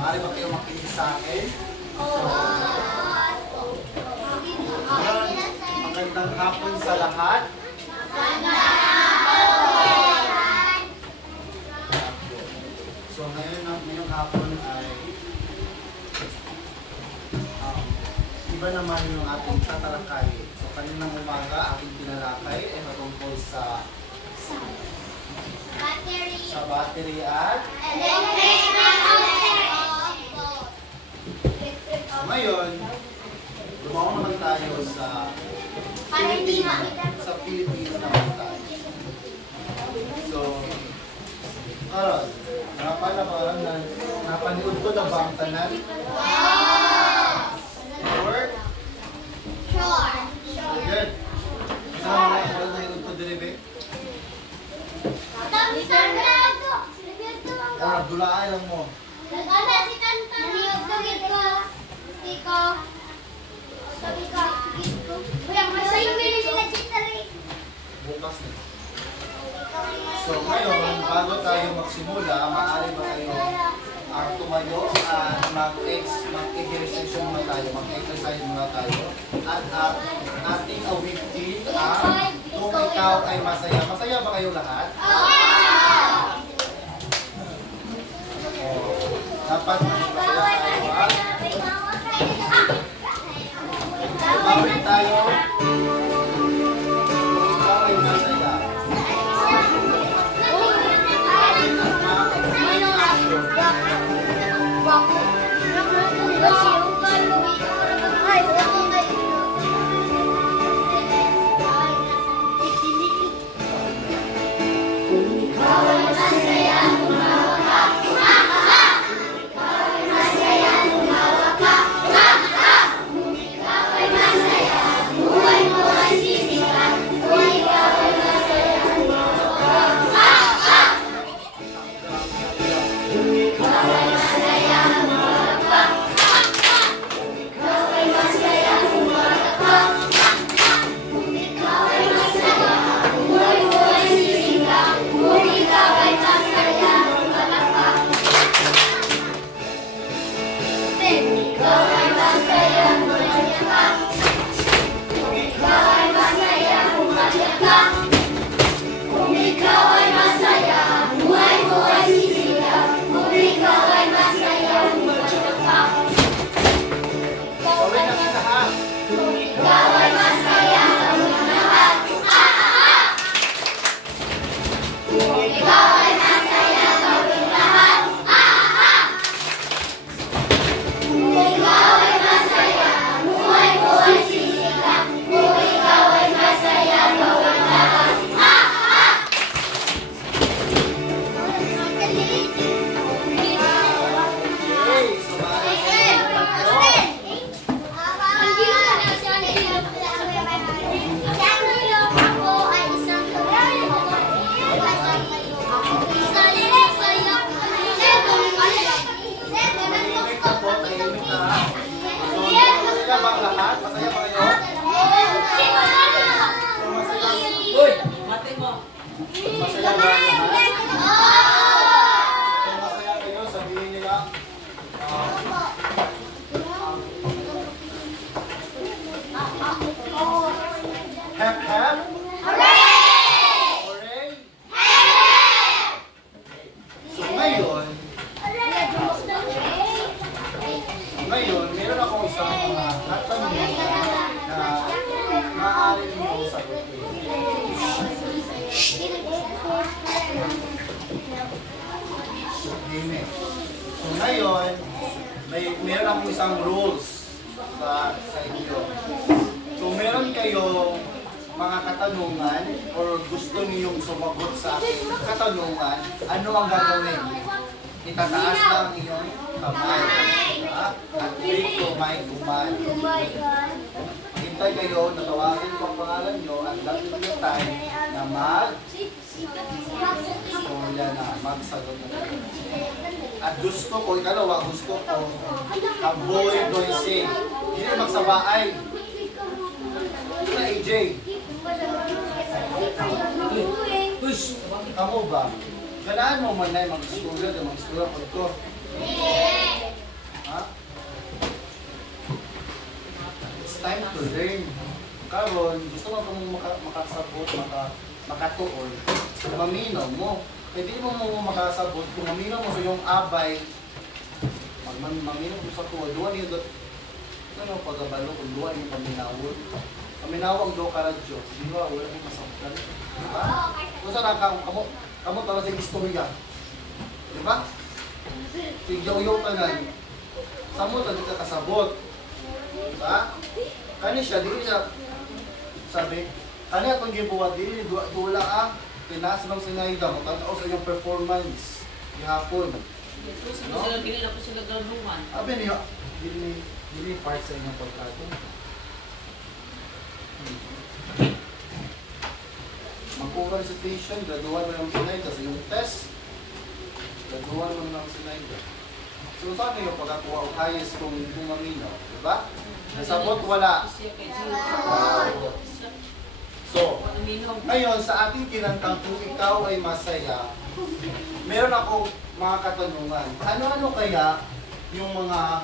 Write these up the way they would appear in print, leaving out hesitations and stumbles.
Maaari ba kayo makinig sa akin? Magandang hapon sa lahat. So ngayong hapon ay iba naman yung ating tatalakay. So kaninang umaga ating tinalakay ay matungkol sa battery at so ngayon, lumaw naman tayo sa Pilipino naman tayo. So, Carol, napanood ko na ba ang tanan? Sure? Sure. Good. Kasama na yung nanood ko dilibi? Dulaan lang mo. Bukas na. So ngayon, bago tayo magsimula, maaari ba kayo tumayo at mag-exercise muna tayo. At ating awitin ang kung ikaw ay masaya. Masaya ba kayo lahat? Dapat masaya tayo at tumawin tayo. tahimik. So ngayon, meron akong isang rules sa inyo. So meron kayong mga katanungan or gusto niyong sumagot sa aking katanungan, ano ang gagawin? Itataas lang inyong kamay. At wait for my command. Hintay kayo, natawagin ko ang pangalan nyo at dahil yung time na magsagot na kayo. At gusto ko, ikalawa, gusto ko avoid noising. Hindi magsabaay. Ito na AJ. Kamu ba? Ganaan mo man na yung mag-school ko. Ha? It's time to learn. Karon, gusto mo kung makasabot, makatuon, maminaw mo. Pwede mo makasabot, kung maminaw mo sa iyong abay, maminaw mo sa tuwa, duwa niyo, ano pagabalo, kung duwa niyo paminawon. Paminawang do ka radyo, di ba, wala kong masabutan. Diba? Kung saan kamo tala sa istorya. Diba? Sigyaw-yaw tanan. Samo tali ka kasabot. Diba? Kani siya, dili siya, sabi, kani atong gibuhat, dili dula ang tinas ng sinayda, matanaw sa iyong performance. Gihapon. No? Dili na po sila graduan. Abi niyo, dili part sa inyong pagkato. Mag-oral recitation, graduan mo ng sinayda sa iyong test. Graduan mo ng sinayda. So saan niyo pagkakuha o highest kung maminaw? Diba? Nasabot wala. So, ngayon sa ating kinantang kung ikaw ay masaya, meron akong mga katanungan. Ano-ano kaya yung mga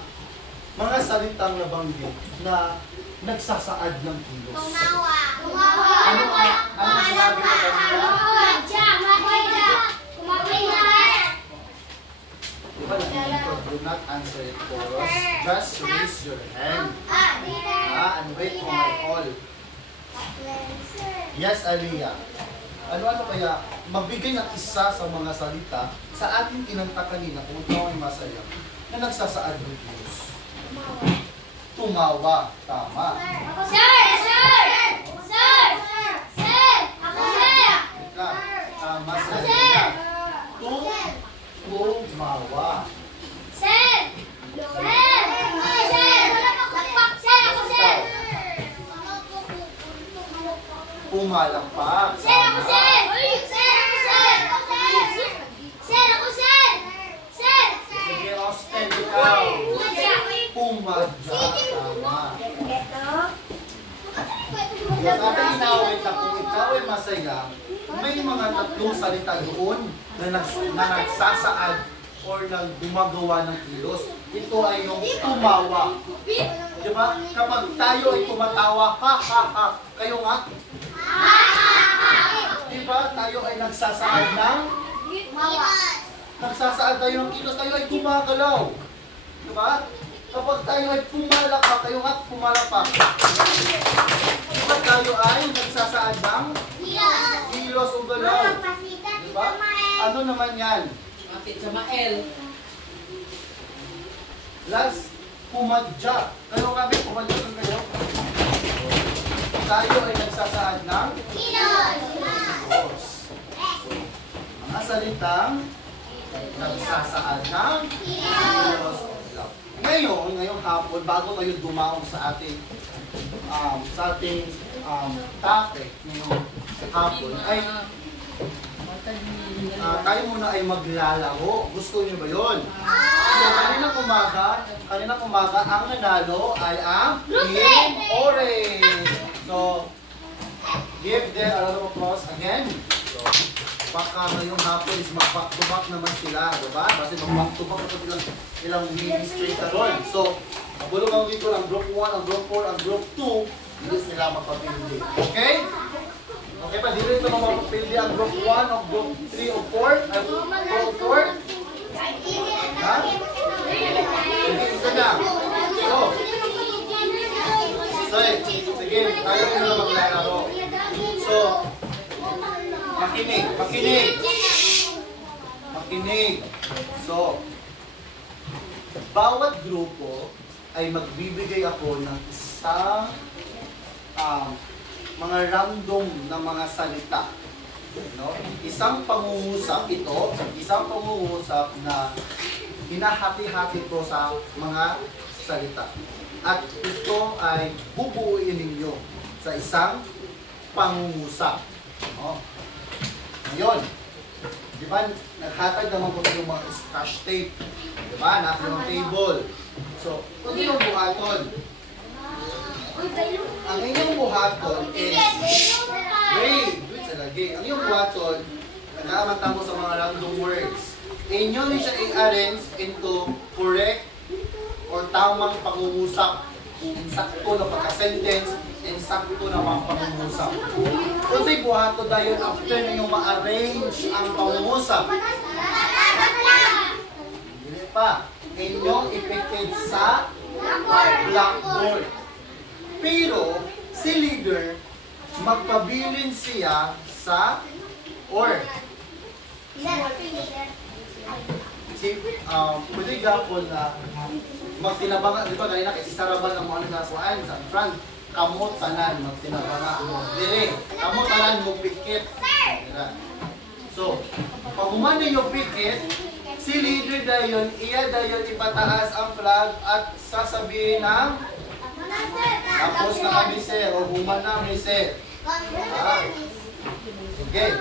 salitang nabanggit na nagsasaad ng kilos? Kumawa. Ano sinabi ko kanina? Diba nandito, do not answer it for us. Just raise your hand. And wait for my call. Yes, Aliyah. Ano-ano kaya magbigay ng isa sa mga salita sa ating kinanta kanina kung ikaw ay masaya na nagsasaad ng kilos? Tumawa. Tama. Masaya. Tumawa. Pumalakpak. Sige, Austin, ikaw. Pumadya. Tama. Sabi inawit na kung ikaw ay masaya, may mga tatlong salita doon na nagsasaad or gumagawa ng kilos. Ito ay yung tumawa. Diba? Kapag tayo ay tumatawa, ha ha ha, kayo nga? Diba? Tayo ay nagsasaad ng? Nagsasaad tayo ng kilos, tayo ay gumagalaw. Diba? Kapag tayo ay pumalakpak, kayo nga pumalakpak. Kapag tayo ay nagsasaad ng? Kilos o galaw. Diba? Ano naman yan? Kapit sa Mael. Last, pumadya. Kayo kami, pumadya kung kayo. Tayo ay nagsasaad ng? Kilos. Mga salitang nagsasaad ng? Kilos. Ngayong hapon, bago tayo dumaong sa ating topic ngayong hapon, ay tayo muna ay maglalaro. Gusto niyo ba yun? So, kanina umaga, ang nanalo ay ang Team Orange. So, give them a round of applause again. So, baka ngayong hapon is mag-back to back naman sila, diba? Kasi mag-back to back ito ilang mini-straight na ron. So, mabulong ang dito ang group 1, ang group 4, ang group 2, hindi sila magpapildi. Okay? Okay pa, dito ito magpapildi ang group 1, ang group 3 o 4, ang group 4. Ha? Sige, ito na. So, sige, tayo na maglalaro. So, makinig. So, bawat grupo ay magbibigay ako ng isang mga random na mga salita. No? Isang pangungusap ito, isang pangungusap na hinahati-hati ko sa mga salita. At ito ay bubuuin ninyo sa isang pangungusap. No? Ngayon, di ba, naghatag naman ko sa yung mga scotch tape. Di ba, nasa yung table. So, kung yung buhaton, ang inyong buhaton is, wait sa lagi. Ang inyong buhaton, nag-aamatan mo sa mga random words. Inyo niyo siya i-arrange into correct or tamang pangungusap. Insakto na pagka-sentence, insakto na mga pangungusap. Kung sa'y buhaton dahil after niyo ma-arrange ang pangungusap, hindi pa, inyong ipikit sa blackboard. Pero, si leader, magpabilin siya sa or pwede gapon na magtinabangan, di ba kanina kasi saraban ng mga nagkasuan sa front, kamo tanan magtinabangan mo. Dire, kamo tanan mo pikit. So, pag humani yung pikit, si leader dayon, iya dayon ipataas ang flag at sasabihin ng tapos na kami sir, o humana kami sir. Okay.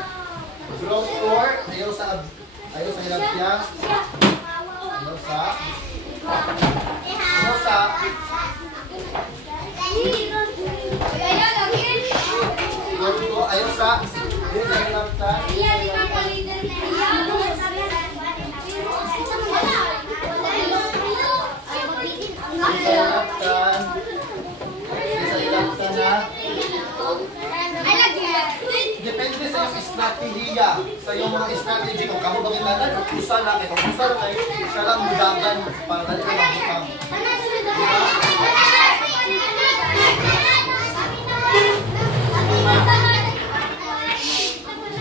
Group 4, ayaw sa hilabya. Ayaw sa group 2, ayaw sa hilabya. Depende sa iyong estratehiya, sa iyong mga strategy. Kung kamo ba kailangan, usa lang. Kung usa lang kayo, siya lang mudagan para dali ka magbutang.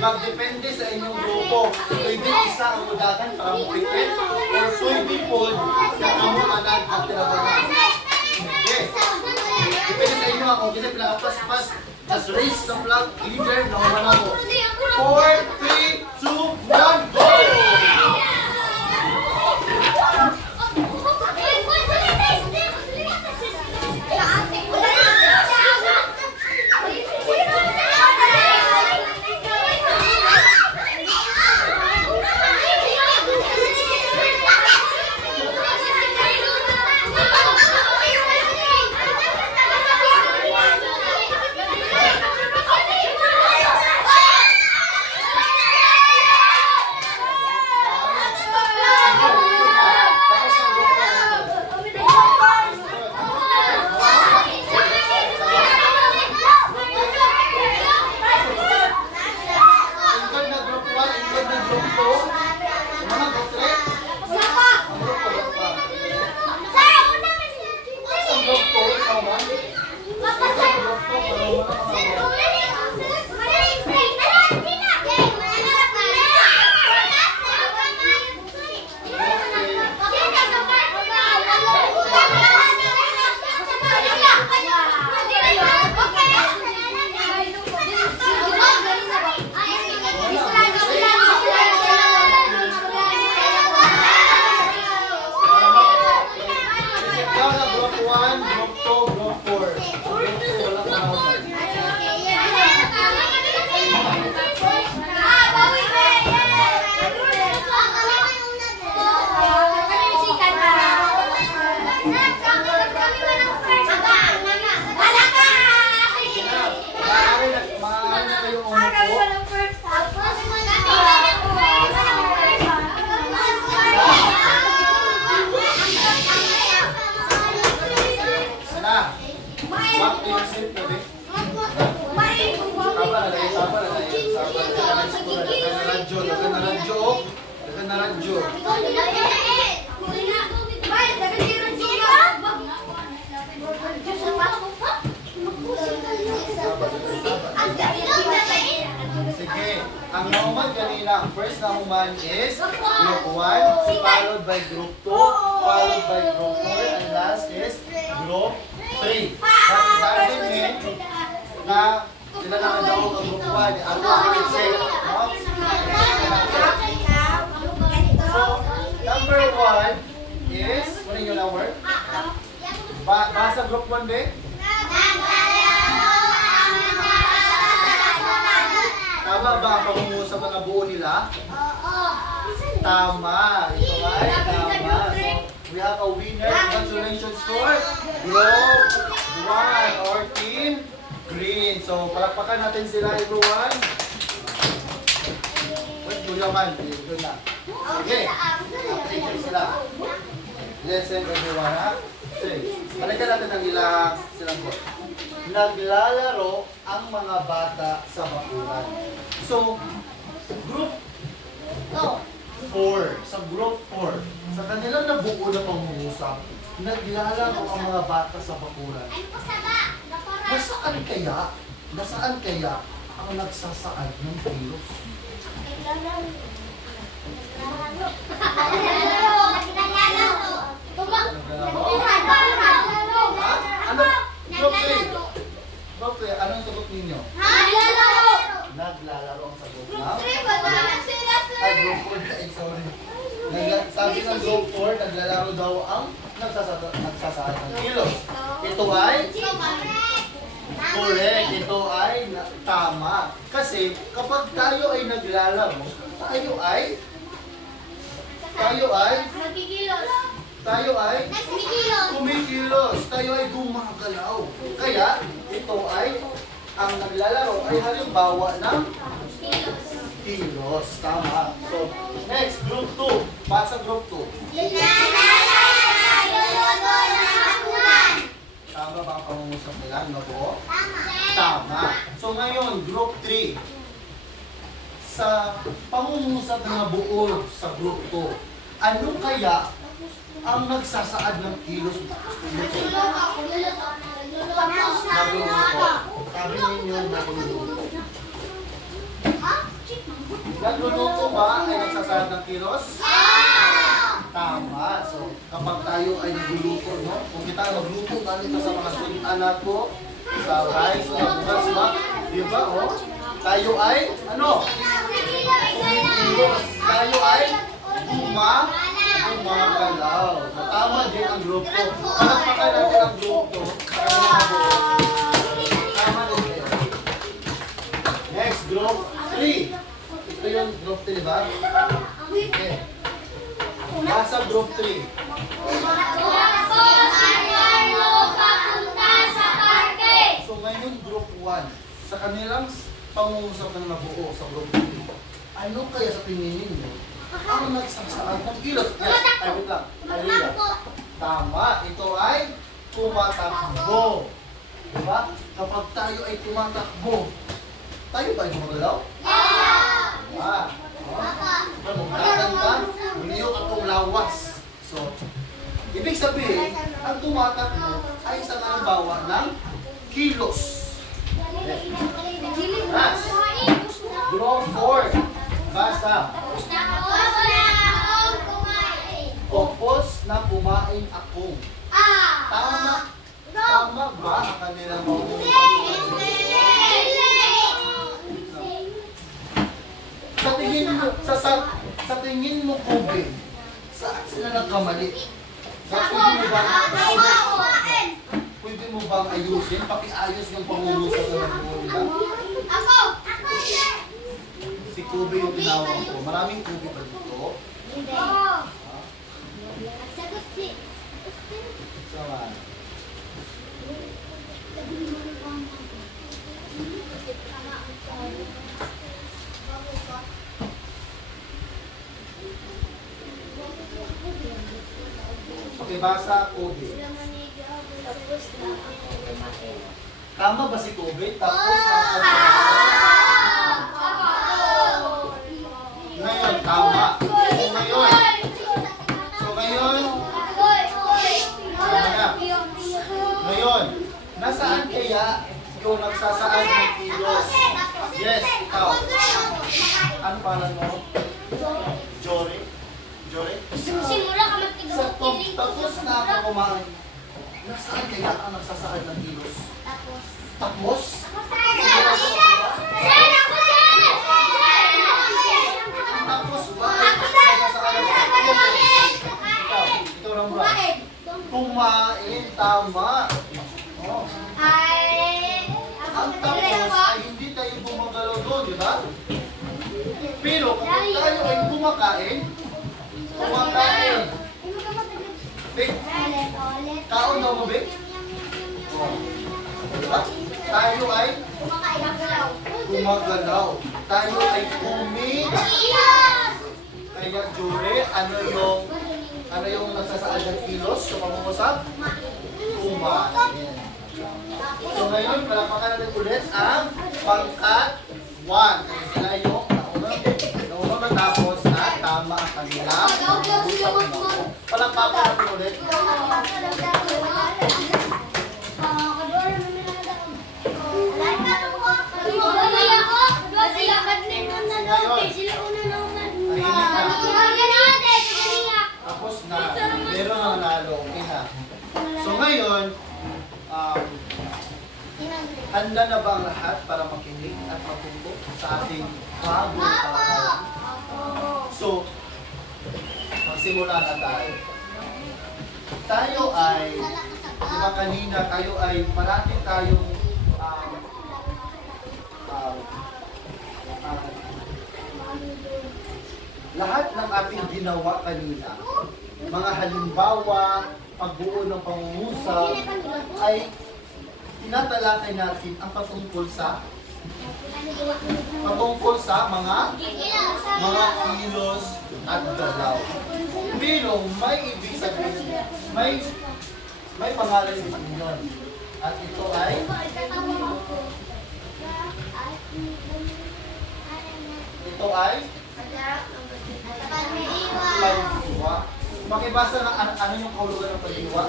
Magdepende sa inyong grupo. Pwede isa ang mudagan para mupikit or pwede po na kamo anag at tinabangan. Yes. Depende sa inyo ako. Kasi pinakapas-pas. Just raise the flag, leader, na humana mo. 4, 3, 2, 1, go! Sige. Ang nahuman kanina, ang first nahuman is group 1, followed by group 2, followed by group 4, and last is group 3. But it doesn't mean na sila na daw ang group 1. Ano ang i-check? So, number 1 is, what is your number? Basa group 1 ba? Tama ba ang pamungo sa mga buo nila? Tama. Ito ay tama. So, we have a winner. Congratulations for group 1 or team green. So, palakpakan natin sila, everyone. Wait, Juliaman. Ito na. Okay. Update sila. Listen, everyone, ha? Sige. Balikan natin ang silang po. Naglalaro ang mga bata sa bakuran. So, group 4. Sa group 4, sa kanilang nabuo na pangungusap, naglalaro ang mga bata sa bakuran. Nasaan kaya ang nagsasaad ng kilos? Ano? Group 3. Group 3, anong sagot ninyo? Naglalaro ang sagot ng? Ay, group 4. Sorry. Sabi ng group 4, naglalaro daw ang nagsasaad ng kilos. Ito ay? Correct. Ito ay tama. Kasi kapag tayo ay naglalaro, tayo ay kumikilos. Tayo ay gumagalaw. Kaya, ito ay, ang naglalaro ay halimbawa ng kilos. Tama. So, next, group 2. Basa group 2. Tama ba ang pangungusap nila? No po? Tama. So, ngayon, group 3. Sa pangungusap na buo sa group 2, ano kaya ang nagsasaad ng kilos? Nagluluto. Sabi ninyo, nagluluto. Nagluluto ba ay nagsasaad ng kilos? Tama. So, kapag tayo ay nagluluto, no? Kung kita nagluto natin sa mga sundan nato, sa rice, o bukas ba? Diba, oh? Tayo ay, ano? Kumikilos. Tayo ay gumagalaw. So, tama din ang group 2. Palakpakan natin ang group 2. Tama din kayo. Next, group 3. Ito yung group 3, diba? Okay. Nasa group 3. So, ngayon group 1. Sa kanilang pangungusap ng nabuo sa group 3. Ano kaya sa tingin ninyo ang nagsasaad ng kilos? Yes, wait lang. Alila. Tama. Ito ay tumatakbo. Diba? Kapag tayo ay tumatakbo, tayo ba ay gumagalaw? Ah. Magtagan ka, uliyok akong lawas. So, ibig sabihin, ang tumatakbo ay isang halimbawa ng kilos. Last. Group 4. Basa. Opos na kumain ako. Tama ba ang kanilang sa tingin mo, Kobe, saan sila nagkamali? Pwede mo bang ayusin? Pakiayos yung pangungusap na nabuo nila. Si Kobe yung tinawag ko. Maraming Kobe pa dito. Sama. Okay, basa Kobe. Tama ba si Kobe? Tapos ngayon, tama. Ngayon, nasaan kaya yung nagsasaad ng kilos? Yes, ikaw. pangalan mo? Jory? Jory? Simula ka Sa tapos na ako kumain. Nasaan kaya ang nagsasaad ng kilos? Tapos? Tapos ba? Ikaw Rambra. Kumain, tama. Oh. Ang tapos ay hindi tayo gumagalaw doon, di ba? Pero kapag tayo ay kumakain, Big, kaon daw mo, Big? Diba? Tayo ay gumagalaw. Tayo ay Kaya, Jure, ano yung nagsasaad ng kilos sa pangungusap? Kumain. So ngayon, palapakan natin ulit ang pangkat 1. Kasi sila yung naunang matapos na tama ang kanilang usap mo. Palapakan natin ulit. Tapos na, meron ang nanalo, okay na. So ngayon, handa na ba ang lahat para makinig at matuto sa ating bagong talakayan? So, magsimula na tayo. Tayo ay, di ba kanina, tayo ay parati tayong lahat ng ating ginawa kanina, mga halimbawa, pagbuo ng pangungusap, ay tinatalakay natin ang patungkol sa mga kilos at galaw. Pero may ibig sabihin, may pangalan din yun. At ito ay pagdiwa. Makibasa na ano yung kahulugan ng pagdiwa?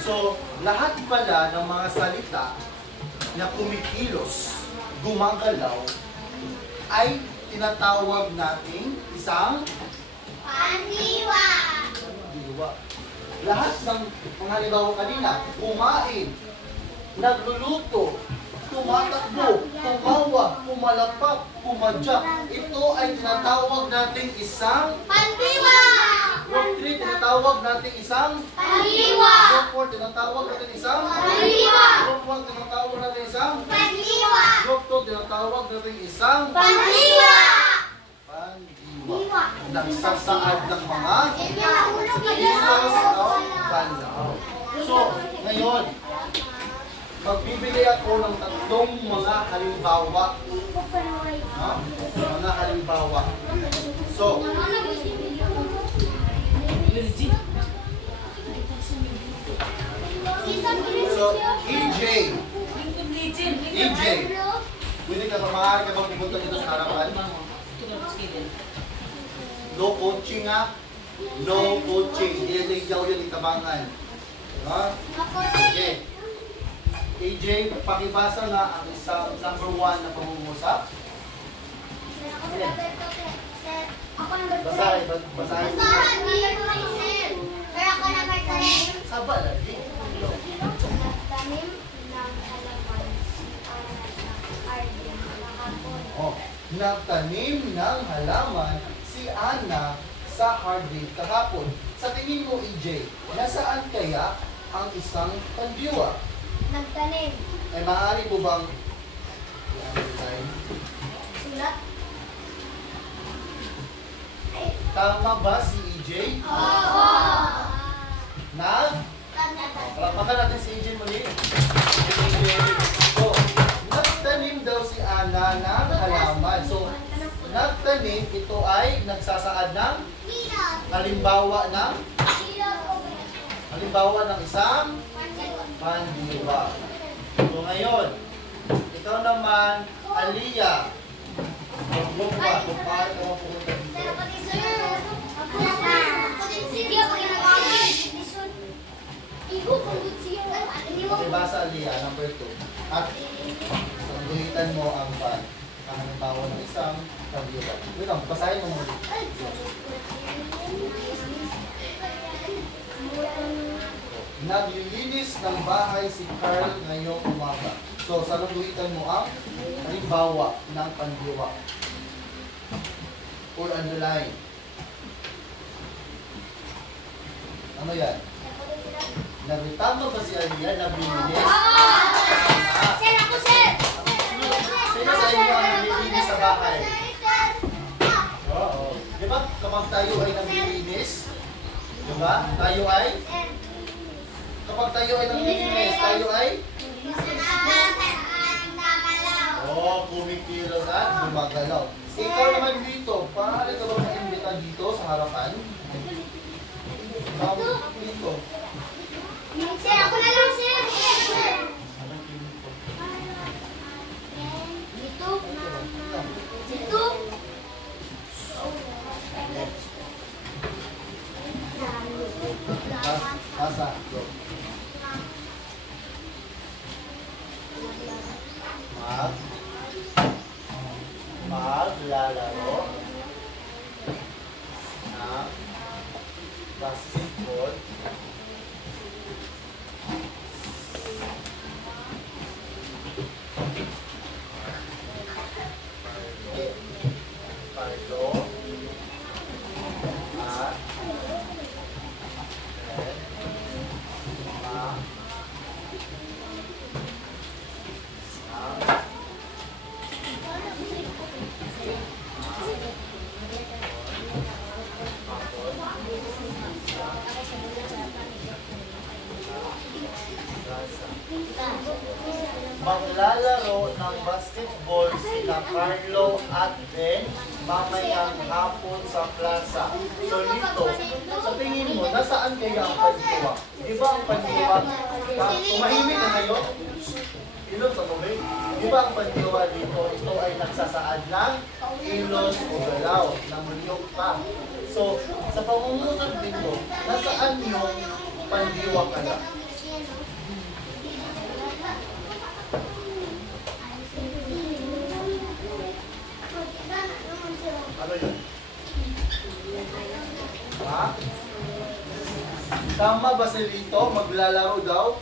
So, lahat pala ng mga salita na kumikilos, gumagalaw, ay tinatawag nating isang Pandiwa. Lahat ng mga halimbawa kanina, kumain, nagluluto, tumatakbo, tumawa, pumalakpak, pumadyak. Ito ay tinatawag nating isang Pandiwa. Group 3, tinatawag nating isang Pandiwa. Group 4, tinatawag natin isang Pandiwa. Group 1, tinatawag natin isang Pandiwa. Group 2, tinatawag natin isang Pandiwa. Pandiwa. Nagsasaad ng mga kilos o galaw. So, ngayon, magbibigay ako ng tatlong mga halimbawa. Ha? Mga halimbawa. So, EJ, pwede ka ba maaari ka bang pumunta dito sa harapan? No coaching ha? No coaching. Hindi na ikaw yung itabangan. Ha? Okay. AJ, pakibasa na ang isang number 1 na pangungusap. Basahin. Basahin. Pero ako na magtanim. Saba lagi. Nagtanim ng halaman para sa hardin. Oh, nagtanim ng halaman si Ana sa hardin kahapon. Sa tingin mo, EJ, nasaan kaya ang isang pandiwa? Nagtanim. Ay maaari po bang Sulat. tama ba si EJ? Oo. Palapakan natin si EJ muli. So, nagtanim daw si Ana ng halaman. So, nagtanim, ito ay nagsasaad ng halimbawa ng isang pandiwa. So, ngayon, ikaw naman, Aliyah. Kung paano ka pumunta dito? Igo kung siya. Okay, basa Aliyah, number 2. At guhitan mo ang pan. Ang halimbawa ng isang pandiwa. Wait lang, basahin mo muli. Naglilinis ng bahay si Carl ngayong umaga. So, saluguhitan mo ang halimbawa ng pandiwa. Or underline. Ano yan? Tama ba si Aliyah na naglilinis? Sir, ako sir! Sino sa inyo ang naglilinis sa bahay? Oo. Di ba kapag tayo ay naglilinis? Di ba? Tayo ay? Kapag tayo ay naglilinis, tayo ay? Oo, kumikilos at gumagalaw. Ikaw naman dito, paano ka ba na-imbita dito sa harapan? Dito. Sir, ako na lang sir! Dito. Dito. Basa. Go. Maglalaro ng basketball Carlo at maglalaro ng basketball sina Carlo at Ben mamayang hapon sa plaza. So dito, sa tingin mo, nasaan kaya ang pandiwa? Di ba ang pandiwa? Tumahimik na ngayon? Ilog sa tubig? Di ba ang pandiwa dito? Ito ay nagsasaad ng kilos o galaw, namuliyok pa. So, sa pangungusap dito, nasaan yung pandiwa ka na? Ano yun? Ha? Tama ba si Lito? Maglalaro daw?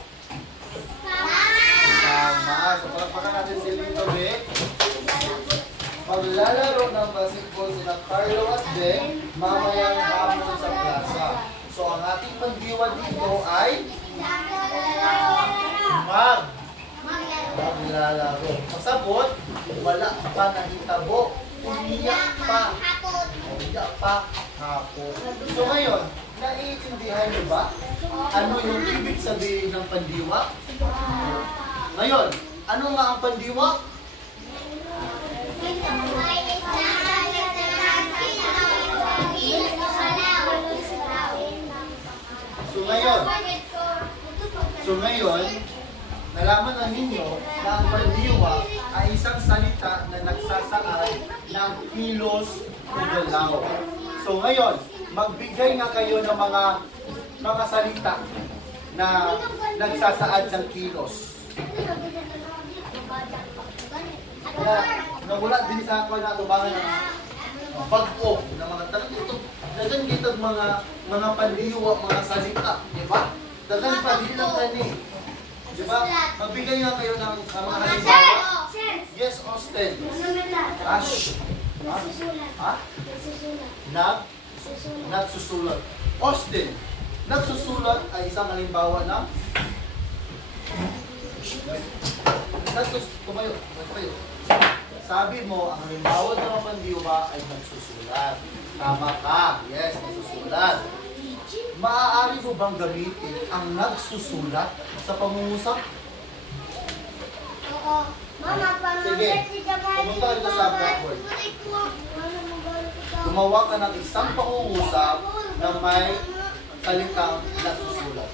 Tama. So, palakpakan natin si Lito, Be. Maglalaro ng basketball sila Carlo at Ben mamayang hapon sa plaza. So, ang ating pandiwa dito ay maglalaro. Masabot, wala pa nahitabo. Umiyak pa. Umiyak pa hapon. So ngayon, naiintindihan niyo ba? Ano yung ibig sabihin ng pandiwa? Ngayon, ano nga ang pandiwa? So ngayon, nalaman na ninyo na ang pandiwa ay isang salita na nagsasaad ng kilos o galaw. So ngayon, magbigay na kayo ng mga salita na nagsasaad ng kilos. Nawala din sa ako na tubangan ng bago na mga dagan kita mga pandiwa, mga salita, di ba? Dagan pa din ang tani. Di ba? Magbigay nga kayo ng mga halimbawa. Yes, Austin. Ash. Ha? Nagsusulat. Austin. Nagsusulat ay isang halimbawa ng tumayo. Sabi mo, ang halimbawa ng mga pandiwa ay nagsusulat. Tama ka. Yes, nagsusulat. Maaari mo bang gamitin ang nagsusulat sa pangungusap? Oo. Mama, Sige, pumunta ka sa blackboard. Gumawa ka ng isang pangungusap na may salitang nagsusulat.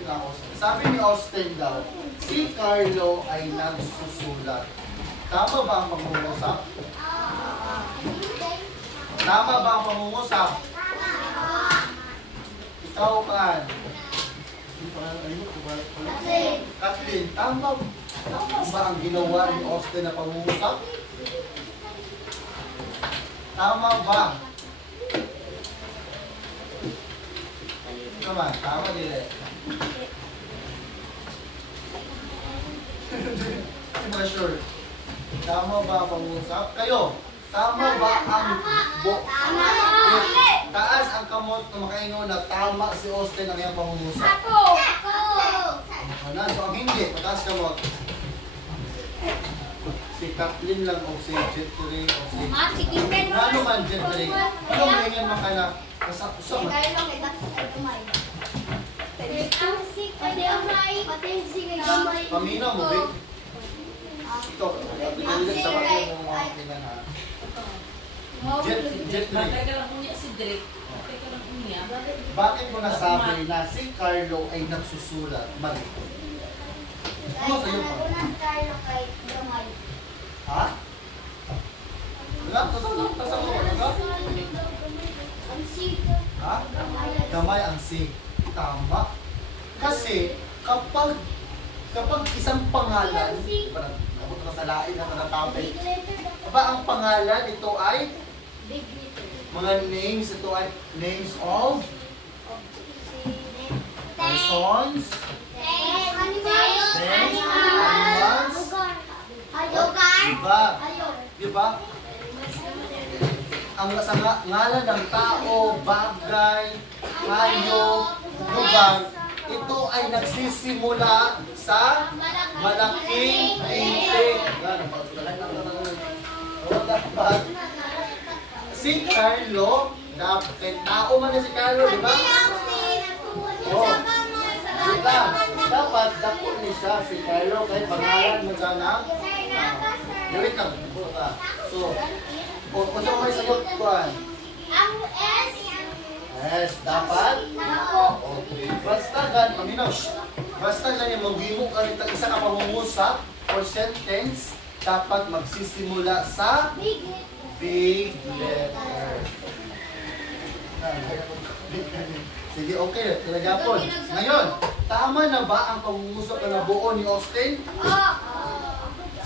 wait lang, Austin. Sabi ni Austin daw, si Carlo ay nagsusulat. Tama ba ang pangungusap? Tama ba ang pangungusap? Ikaw, Kan. Kathleen, tama ba ang ginawa ni Austin na pangungusap? Tama ba? Naman, tama din. Hindi ba sure? Tama ba ang pangungusap? Kayo, tama ba ang taas ang kamot na makaingon na tama si Austin ang iyang pangungusap? Ano? So ang hindi, mataas kamot. Si Kathleen lang o si Jetri o si... Ano man Jetri? Ano man yan makana? Kasap-usap man. Paminaw mo, Vic. Ito, pinalilit sa mga mga kailan ha. Jetri. Batay ka lang unya si Drake. Batay ka lang unya. Bakit mo nasabi na si Carlo ay nagsusulat? Mali. Ano sa'yo pa? Ha? Wala? Tasama ko ba? Ha? Gamay ang sig. Tama. Kasi kapag isang pangalan, parang nabot ka sa lain na topic. Aba, ang pangalan ito ay mga names, ito ay names of persons, diba? Diba? Ang sa ngalan ng tao, bagay, hayop, lugar, ito ay nagsisimula sa malaking titik. Si Carlo, tao man na si Carlo, di ba? Oh, diba? Dapat dako ni siya si Carlo kahit pangalan mo sana. Gawin ka. So, kung saan may sagot ko Ang S. yes, dapat. Okay. Basta gan, paminaw. Basta gan yung maghimo ka rin isa ka pangungusap or sentence, dapat magsisimula sa big letter. Sige, okay. Talaga po. Ngayon, tama na ba ang pangungusap na nabuo ni Austin?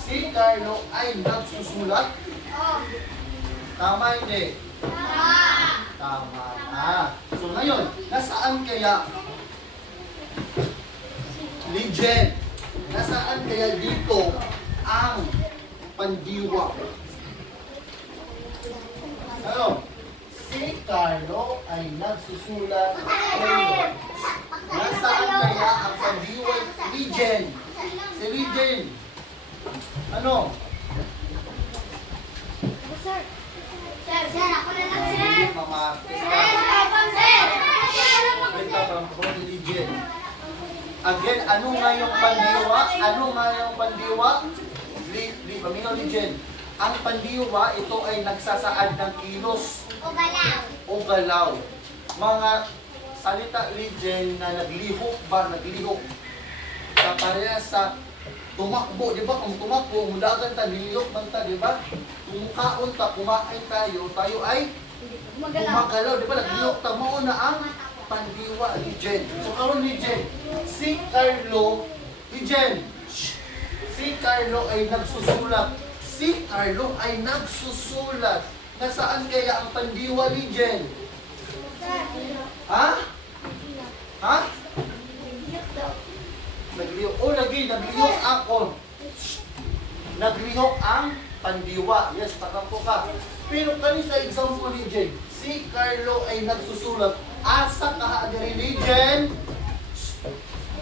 Si Carlo ay nagsusulat? Tama hindi? Tama na. So ngayon, nasaan kaya legend? Nasaan kaya dito ang pandiwa? Ano? Si Carlo ay nagsusulat. Nasaan kaya ang pandiwa? Legend. Si legend. Ano? Sir, ako na lang, sir. Again, ano nga yung pandiwa? Ano nga yung pandiwa? Paminaw legend. Ang pandiwa, ito ay nagsasaad ng kilos o galaw. Mga salita legend na naglihok ba? Naglihok. Sa pareha sa tumakbo, di ba? Kung tumakbo, mudagan ta, niliyok man ta, di ba? Kumukaon ta, kumain tayo, tayo ay gumagalaw, di ba? Nagliyok ta, mauna ang pandiwa, legend. So, karon legend, si Carlo, legend, si Carlo ay nagsusulat. Si Carlo ay nagsusulat. Nasaan kaya ang pandiwa, legend? Ha? Ha? Naglihok. Oh, naglihok ako. Naglihok ang pandiwa. Yes, takampo ka. Pero kani sa example ni Jen, si Carlo ay nagsusulat. Asa ka diri ni Jen?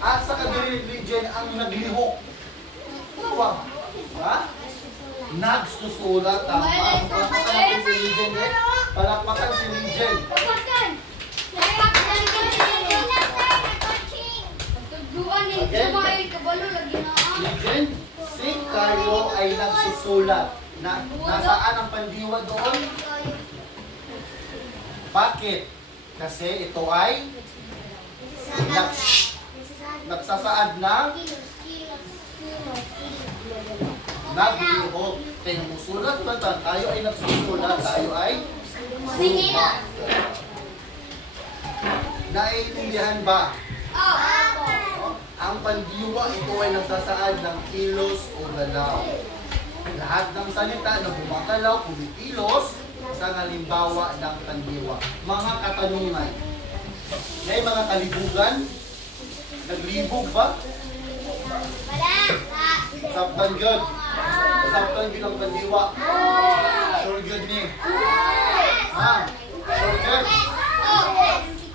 Asa ka diri ni Jen ang naglihok? Ano? Ha? Nagsusulat. Tama. Palakpakan si Jen. Palakpakan si Jen. Again, legend, si Carlo ay nagsusulat. Nasaan ang pandiwa doon? Bakit? Kasi ito ay nagsasaad ng naglihok. Kaya nagsusulat ba tayo ay nagsusulat, tayo ay sulat. Naiintindihan ba? Ang pandiwa, ito ay nagsasaad ng kilos o galaw. Lahat ng salita na bumakalaw, kumikilos, isang halimbawa ng pandiwa. Mga katanungan. May mga kalibugan? Naglibog ba? Sabtan good. Sabtan good ang pandiwa. Sure good ni. Ha? Sure good?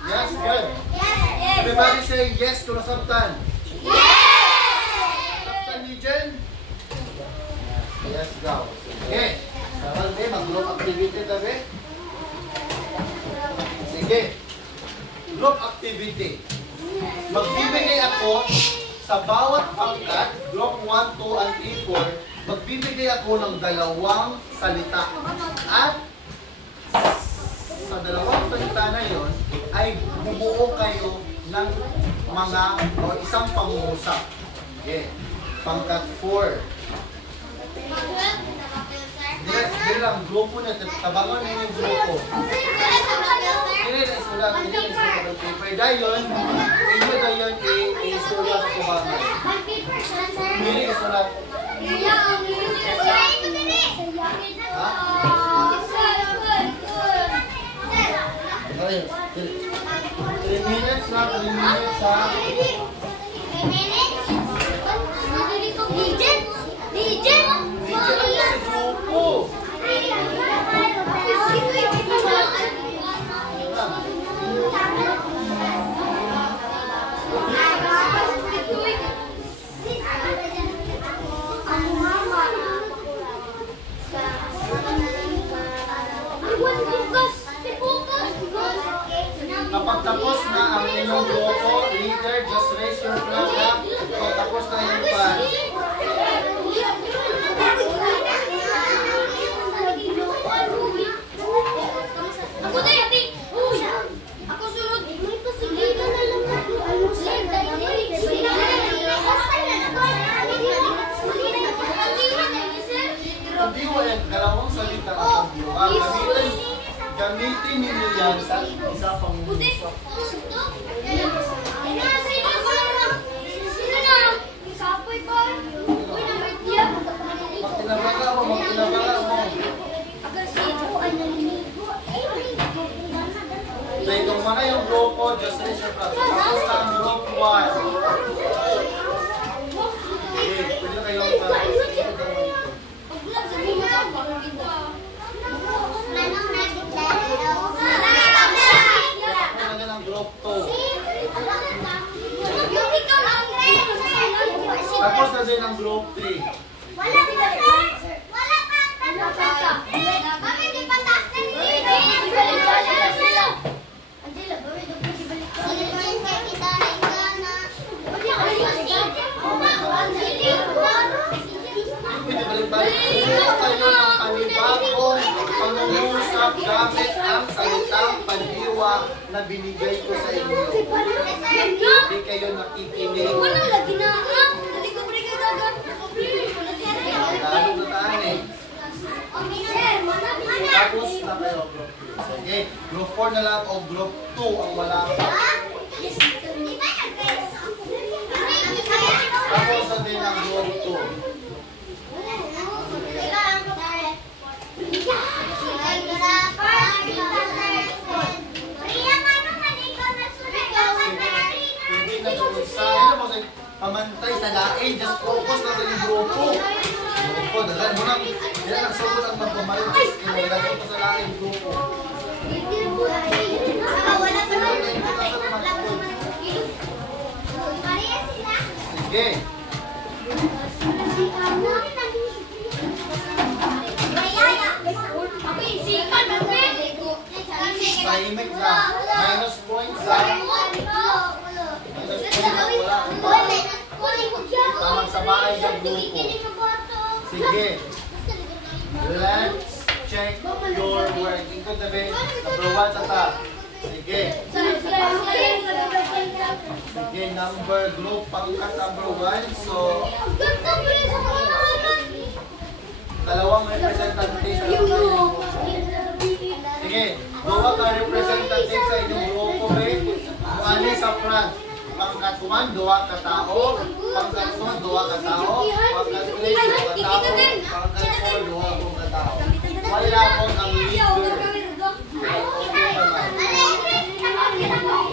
Yes, good. Everybody say yes to nasabtan. Sabtan ni Jen? Yes, go. Sige. Sarang be, mag-group activity tabi. Sige. Group activity. Magbibigay ako sa bawat pangkat, group 1, 2, and 3, 4, magbibigay ako ng dalawang salita. At sa dalawang salita na yon ay bumuo kayo ng mga o isang pangungusap. Okay. Pangkat 4. Hindi lang, grupo na, tabangon na yung grupo. Hindi na isulat, hindi na isulat ng paper. Dayon, inyo dayon isulat ko ba? Hindi na isulat. Ha? 3 minutes na, 3 minutes ha. 3 minutes? Dijen? Dijen? Video lang sa grupo. Kapag tapos na ang inyong grupo, leader, just raise your flag up. Kapag tapos na yung pan. Ako na yati! Uy! Ako sunod! May pasilita na lang ako. Hindi mo yan, dalawang salita ang diwa. Gamitin ninyo yan sa isa pang musap. Magtinabaga mo, magtinabaga mo. So, itong mga yung grupo, just raise your flag. Tapos na ang group 1. Okay, pwede kayong Ano ng group 2. Tapos na din ang group 3. Wala pa, sir! Wala pa! Kami di pa taas na Balik-balik kayo ng panibagong pangungusap gamit ang salitang pandiwa na binigay ko sa inyo. Hindi kayo nakikinig. Wala lagi na! Hindi ko balik kayo dagat! Lalo na taan eh. Tapos na kayo group 3. Okay, group 4 na lang o group 2 ang wala pa. Tapos na din ang group 2. Hindi na tuloy pamantay sa lain, just focus na sa yung grupo. Grupo, dagan mo lang. Hindi na nagsugod ang magpamalis. Kaya nilagay ko sa lain grupo. Sige. Tahimik na. Minus points ha. Minus points wala. Tamang sa bahay ng grupo. Sige. Let's check your work. Ikaw tabi. Number 1 sa top. Sige. Sige, group pangkat number 1. So, dalawang representative sa inyong grupo. Sige, duwa ka representative sa inyong grupo rin. Muali sa front. Pangkat 1, duwa ka tao. Pangkat 2, duwa ka tao. Pangkat 3, duwa ka tao. Pangkat 4, duwa ka tao. Wala po ang leader. Okay naman.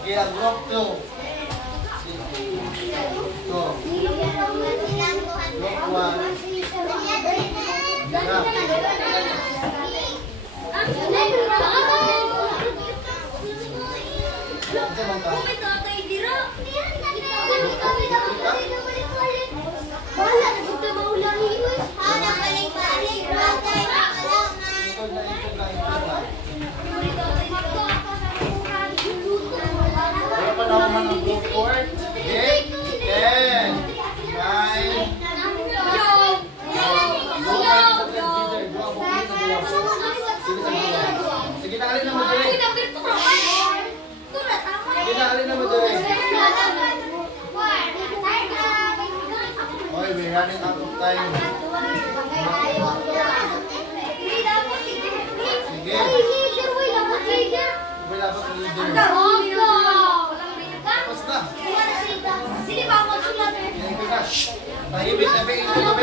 Kaya group 2. Group Sige na, alin na mo dali. Sige na, alin na mo dali. Oy, we're running out of time. Sige. Wala ba ang leader? Tapos na. Ito na. Tahimik na ba? Ito na ba?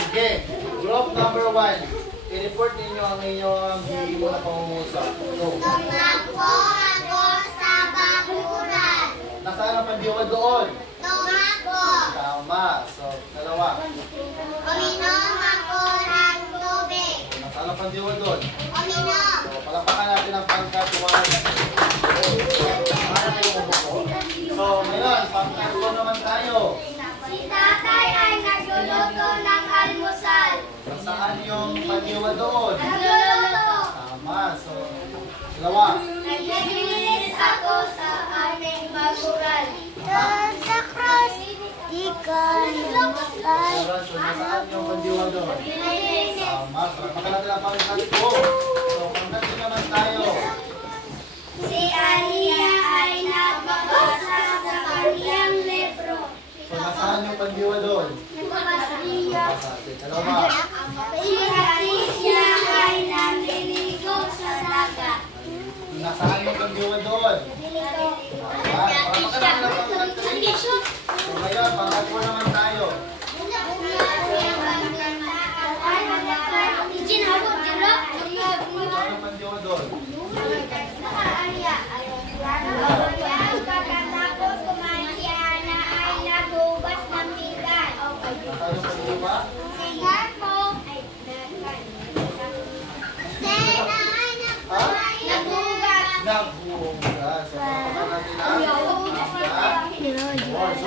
Sige, group number 1. I-report ninyo ang inyong hindi mo na pangungusap. Go. Tumakbo ako sa bakuran. Nasaan ang pandiwa doon? Tumakbo. Tama. So, dalawa. Uminom ako ng tubig. Nasaan ang pandiwa doon? Uminom. So, palapakan natin ang pangkat 1. So, ngayon, pangkat 1 naman tayo. Si tatay ay nagluluto ng almusal. Nasaan yung pandiwa doon? Nagluluto. Tama. So, dalawa. Naglilinis ako sa aming bakuran. Doon sa cross, di ka namatay. So, nasaan yung pandiwa doon? Tama. Palapakan natin ang pangkat 2. So, pangkat 2 naman tayo. Si Alia ay nagbabasa sa kanyang libro. So, nasaan yung pandiwa doon? Nagbabasa. Okay, dalawa. Si Alicia ay naliligo sa dagat. Nasaan yung pandiwa doon? Palapakan natin ang pangkat 3. So, ngayon, pangkat 4 naman tayo. Nasaan yung pandiwa doon? Pagkatapos kumain si Ana ay nagubat ng bigat. Nasaan yung pandiwa? Sigar po ay Sena ay nagubat. Nagbuhugas. So,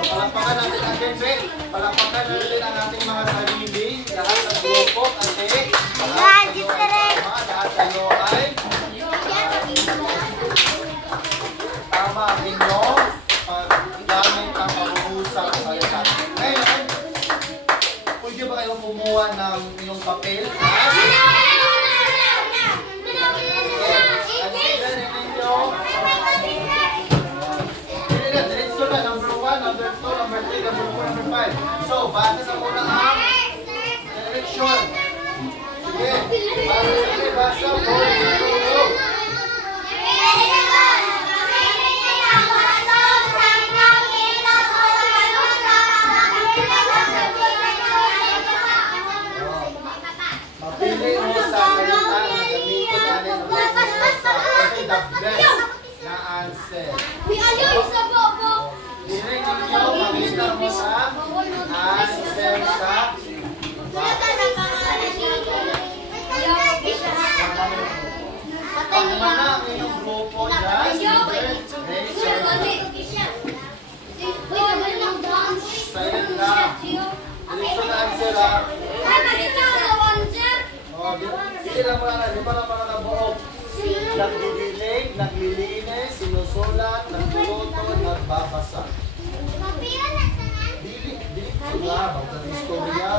palapakan natin ang pangkat. Palapakan natin ang ating mga sarili. Lahat ng grupo kasi lahat kayo ay tama ang inyong paggamit ang pag-uusap sa salita. Ngayon, pwede ba kayong kumuha ng inyong papel? Diretso na, number 1, number 2, number 3, number 4, number 5. So, basa sa muna ang direction. Sige, basa, 4, 2, mapili mo sa salita na gamitin natin ang pag-uusap. Kasi the best na answer. Dinig ninyo, makita mo sa answer sa pagmana ang inyong grupo dyan. Silent lang. Diretso na answer ha. Sige lang mo lang, di ba lang mga kabuok? Nagdidilig, naglilinis, sinusulat, nagluluto, nagbabasa. Dili ko Diba? Bautan ng istorya.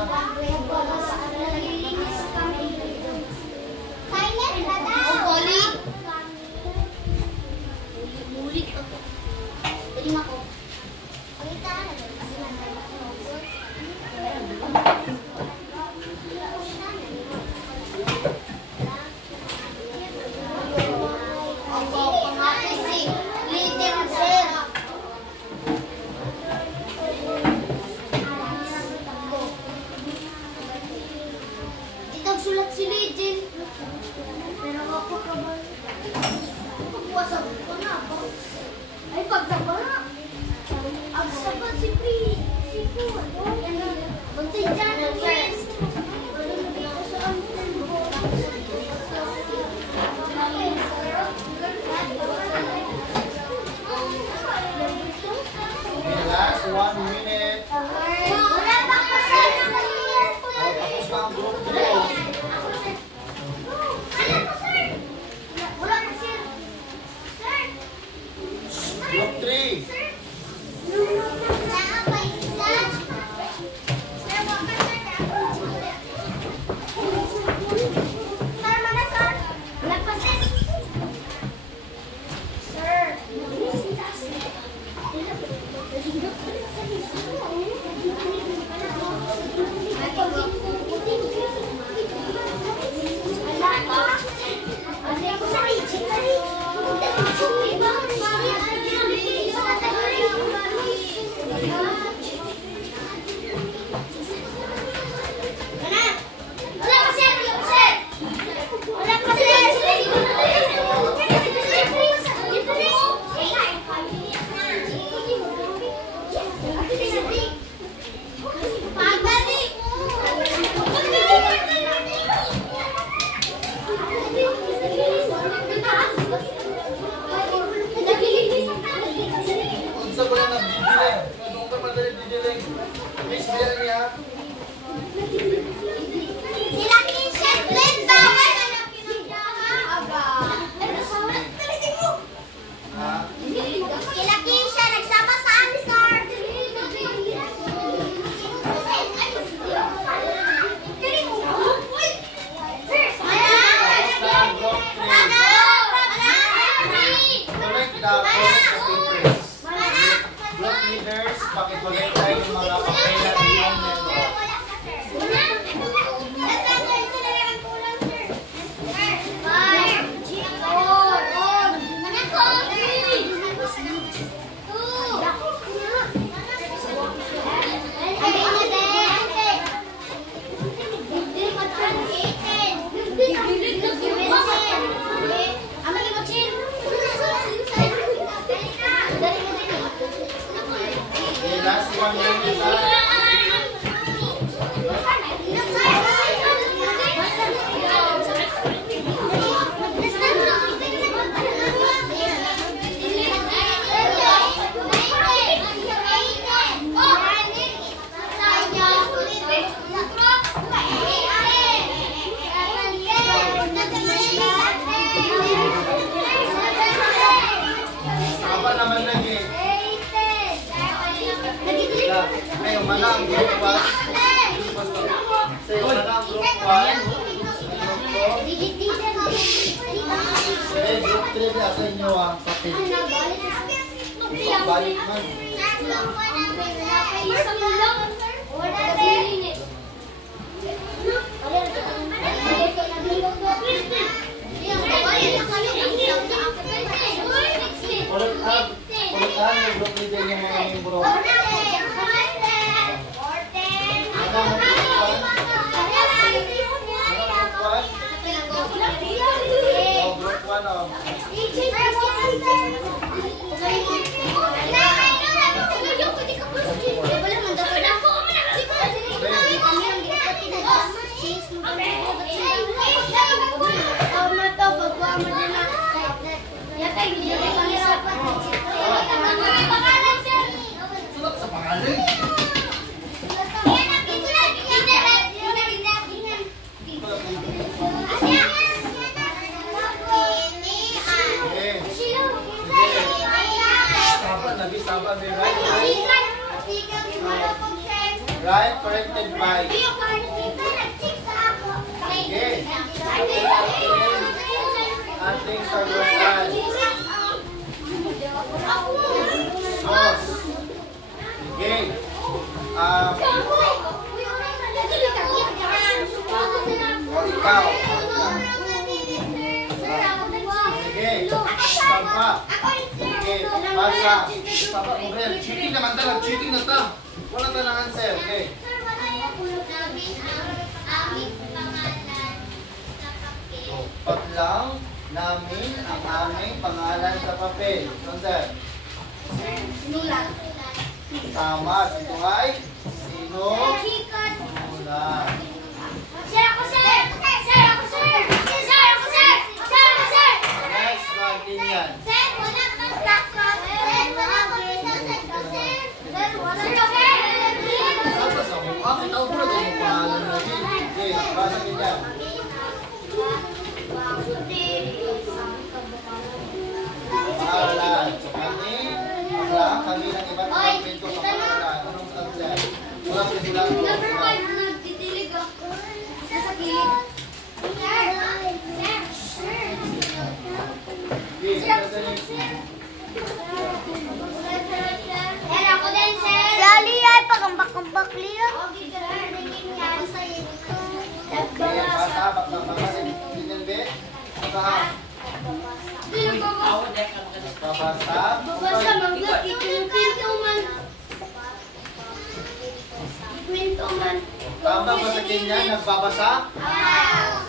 Sulat si Legend. Pero ako ka ba? Pagpuwasap ko na ako. Ay, pagsaba na. Agsaba si Pri. Si Pu. Bantay dyan ang yes. Walang dito sa amin. Last 1 minute. Wala pa ko sa Tapos na ang group 3. Group 3. Unsa ba na nagdidiling? Doon ka madali didiling. Please, biyan niya. Sila Kishan, Glenn, bawal na lang pinagdama. Ano sa ulat? Talitin mo! Ha? Sila Kishan, nagsama sa amin, sir. Collect the papers. Group leaders, pakikolect tayo yung mga kapela ng iyong member. Okay, last 1 minute na. Apa naman lagi? Ngayon, mana ang group 1? Sa'yo, mana ang group 1? Okay, group 3 na sa inyo ang papel. Balik man. Ulit-ulit yung group leader yung mga membro. Group 1 oh. Sulat sa pangalan. Saban, lagi saban. Right? things are good. Sauce. Sige. O ikaw. Sige. Pagpa. Sige. Basa. Papa mo rin. Cheating naman talaga. Cheating na ta. Wala talang answer. Okay. Paglang namin ang aming pangalan sa papel. Answer. Sinulat. Tama. Ito ay sino? Sinulat. Sir, ako sir! Sir, ako sir! Sir, ako sir! Sir, ako sir! Next one din yan. Sir, wala kang blackrock. Sir, wala kang pinasad ko, sir. Sir, wala kang sir! Tapos ako, akin ako pula ito yung pangalan natin. Okay, basa din yan. Pangalan. So kami, paglang kami ng iba't ibang kwento sa pangalan. Anong answer? Wala pa sila. Number 5, nagdidilig ako. Nasa gilid. Sir! Sir! Sir! Okay, sandali. Sir, ako din, sir! Sali ay pagambak-ambak liya. Okay, basa, basa. Sinilbe. Basa. Babasa. Babasa, maglat, ikwento man. Ikwento man. Tama ba sa kanya? Nagbabasa?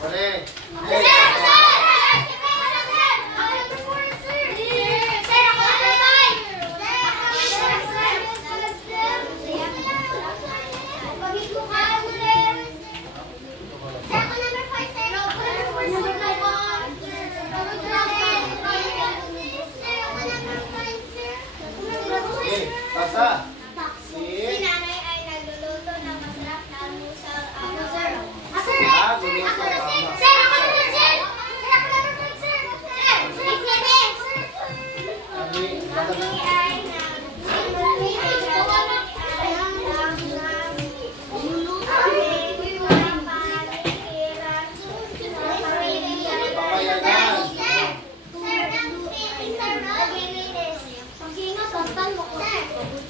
Correct. Sir! Next. Sir! Sir, ako number 5! Sir, ako number 5, sir! Okay, basa. Si. Si nanay ay nagluluto ng masarap na almusal. Ako, sir. Ako, sir. Ah, Sir, gulo ako, ko, sir. tama. Sir, ako naman, sir. Sir, ako naman, sir. Sir, sir. Kami, Kami ay nagluto ng papayagan.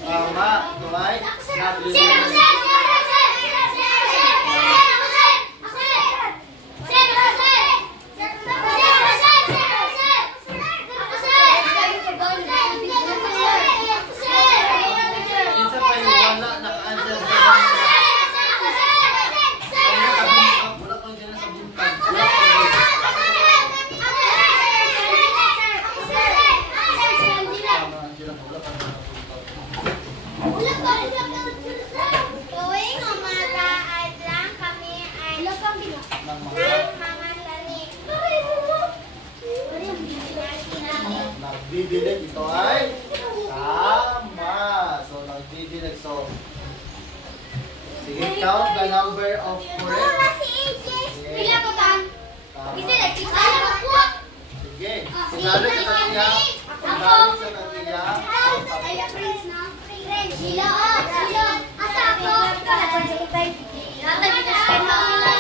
Tama. Tuloy. Naglilinis. Minsan pa yung wala naka-answer sa bangka. Kaya nakabuntag. Wala kang dyan sa buntag. Wala kang dyan. Tama, Angela. Wala kang dyan sa buntag. Tuwing umaga ay lang kami ay Nang mga. ng mga tanim. Nagbibilig. Ito ay tama. So, nagbibilig. So, sige, count the number of correct. Pila ko tan? Tama. Kasi nagkisala ko. Sige. Sumali sa kanya. Sumali sa kanya. Ay, friends na. Friends. Sila. Sila. Asa ako? Nata dito sa kanila.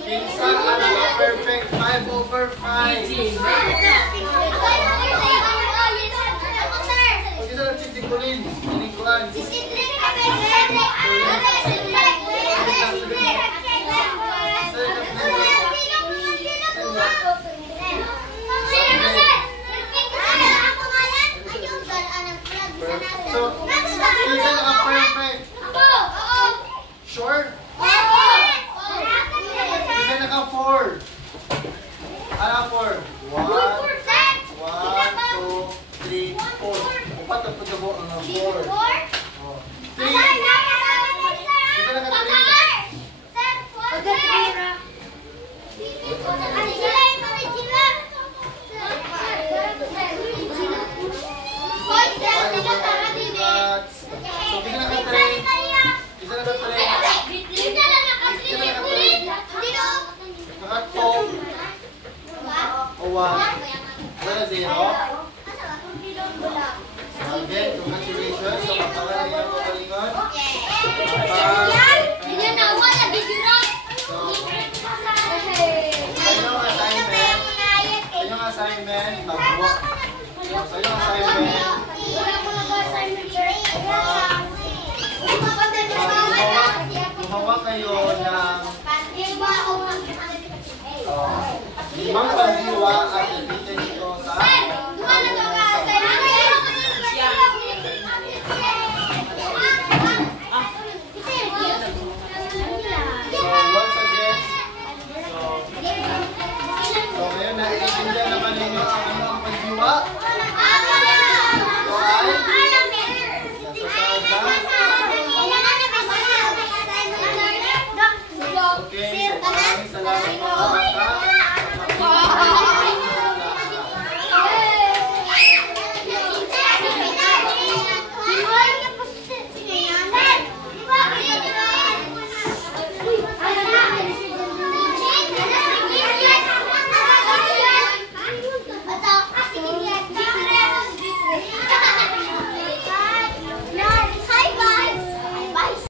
Pinsan, ano ba perfect? 5 over 5. Pag ito lang titikulin. Tinikuan. So, pinsan naka-perfect. Sure? Pinsan naka-4. Ano 4? 1, 2, 3, 4. Upat ang pagkabo ang 4. 3. Pinsan naka-3. 0. So again, congratulations sa pagkawalan niyo ng kagalingon. Hindi na wala bibira. Sa inyong assignment, magbuwa. So sa inyong assignment, gumawa kayo ng limang pagdiwa at ibitin ito sa So once again, so ngayon naiintindihan naman ninyo ang inyong pagdiwa.